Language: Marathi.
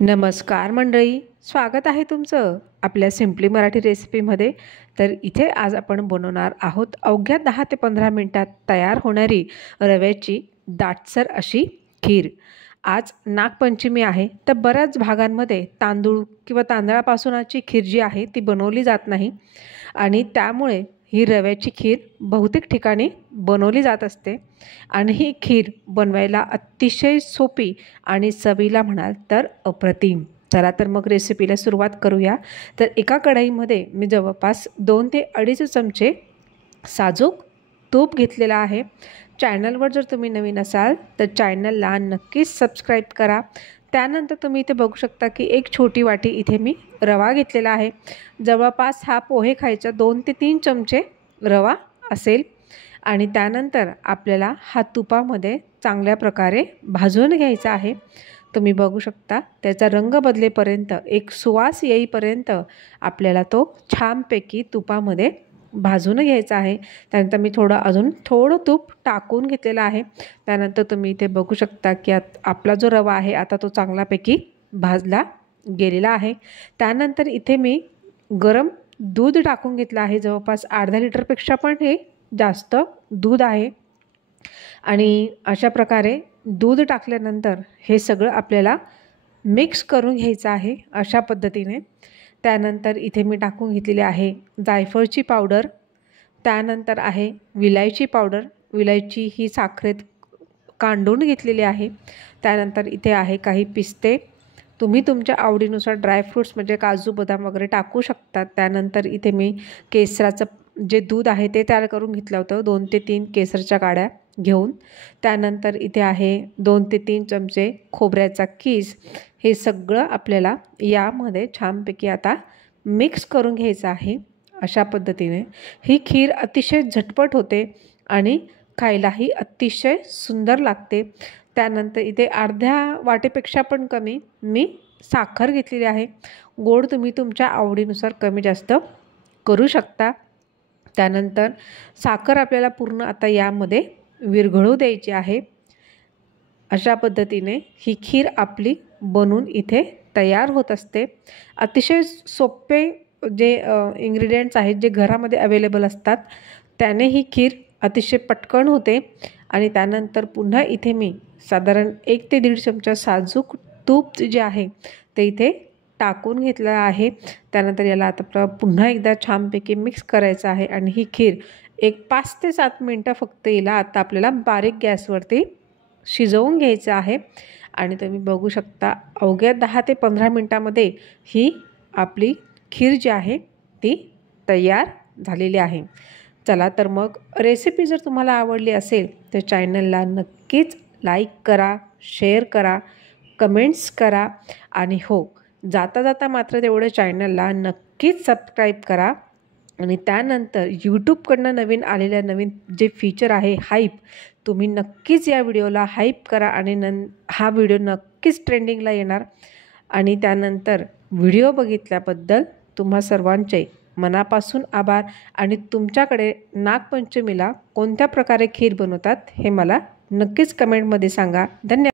नमस्कार मंडळी, स्वागत आहे तुमचं आपल्या सिम्पली मराठी रेसिपीमध्ये। तर इथे आज आपण बनवणार आहोत अवघ्या 10 ते 15 मिनिटात तयार होणारी रव्याची दाटसर अशी खीर। आज नागपंचमी आहे, तर बऱ्याच भागांमध्ये तांदूळ किंवा तांदळापासूनची खीर जी आहे ती बनवली जात नाही आणि त्यामुळे ही रव्याची खीर बहुतेक ठिकाणी बनवली जात असते आणि ही खीर बनवायला अतिशय सोपी आणि चवीला म्हणाल तर अप्रतिम। चला तर मग रेसिपीला सुरुवात करूया। तर एका कढईमध्ये मी जवळपास 2 ते 2.5 चमचे साजूक तूप घेतलेला आहे। चॅनलवर जर तुम्ही नवीन असाल तर चॅनलला नक्कीच सबस्क्राईब करा। त्यानंतर तुम्ही इथे बघू शकता की एक छोटी वाटी इथे मी रवा घेतलेला आहे। जवळपास हा पोहे खायचा 2 ते 3 चमचे रवा असेल आणि त्यानंतर आपल्याला हा तुपामध्ये चांगल्या प्रकारे भाजून घ्यायचा आहे। तुम्ही बघू शकता त्याचा रंग बदलेपर्यंत, एक सुवास येईपर्यंत आपल्याला तो छानपैकी तुपामध्ये भाजून घ्यायचा आहे। त्यानंतर मी अजून थोडं तूप टाकून घेतलेलं आहे। त्यानंतर तुम्ही इथे बघू शकता की आपला जो रवा आहे आता तो चांगल्यापैकी भाजला गेलेला आहे। त्यानंतर इथे मी गरम दूध टाकून घेतलं आहे, जवळपास अर्धा लिटरपेक्षा पण हे जास्त दूध आहे। आणि अशा प्रकारे दूध टाकल्यानंतर हे सगळं आपल्याला मिक्स करून घ्यायचं आहे अशा पद्धतीने। त्यानंतर इथे मी टाकून घेतलेली आहे जायफळची पावडर, त्यानंतर आहे विलायची पावडर। विलायची ही साखरेत कांडून घेतलेली आहे। त्यानंतर इथे आहे काही पिस्ते, तुम्ही तुमच्या आवडीनुसार ड्रायफ्रूट्स म्हणजे काजू बदाम वगैरे टाकू शकता। त्यानंतर इथे मी केसराचं जे दूध आहे ते तयार करून घेतलं होतं, 2 ते 3 केसरच्या काड्या घेऊन। त्यानंतर इथे आहे 2 ते 3 चमचे खोबऱ्याचा कीस। हे सगळं आपल्याला यामध्ये छानपैकी आता मिक्स करून घ्यायचं आहे अशा पद्धतीने। ही खीर अतिशय झटपट होते आणि खायलाही अतिशय सुंदर लागते। त्यानंतर इथे अर्ध्या वाटीपेक्षा पण कमी मी साखर घेतलेली आहे। गोड तुम्ही तुमच्या आवडीनुसार कमी जास्त करू शकता। त्यानंतर साखर आपल्याला पूर्ण आता यामध्ये विरघळू द्यायची आहे। अशा पद्धतीने ही खीर आपली बनून इथे तयार होत असते। अतिशय सोपे जे इन्ग्रेडियंट्स आहेत जे घरामध्ये अवेलेबल असतात त्याने ही खीर अतिशय पटकन होते। आणि त्यानंतर पुन्हा इथे मी साधारण 1 ते 1.5 चमचा साजूक तूप जे आहे ते इथे टाकून घेतलं आहे। त्यानंतर याला आता पुन्हा एकदा छानपैकी मिक्स करायचं आहे आणि ही खीर एक 5 ते 7 मिनटं फक्त हिला आता आपल्याला बारीक गॅसवरती शिजवून घ्यायचं आहे। आणि तुम्ही बघू शकता अवघ्या 10 ते 15 मिनटामध्ये ही आपली खीर जी आहे ती तयार झालेली आहे। चला तर मग रेसिपी जर तुम्हाला आवडली असेल तर चॅनलला नक्कीच लाईक करा, शेअर करा, कमेंट्स करा आणि हो, जाता जाता मात्र तेवढं चॅनलला नक्कीच सबस्क्राईब करा। आणि त्यानंतर यूट्यूबकडनं नवीन जे फीचर आहे हाईप, तुम्ही नक्कीच या व्हिडिओला हाईप करा आणि हा व्हिडिओ नक्कीच ट्रेंडिंगला येणार। आणि त्यानंतर व्हिडिओ बघितल्याबद्दल तुम्हा सर्वांचे मनापासून आभार। आणि तुमच्याकडे नागपंचमीला कोणत्या प्रकारे खीर बनवतात हे मला नक्कीच कमेंटमध्ये सांगा। धन्यवाद।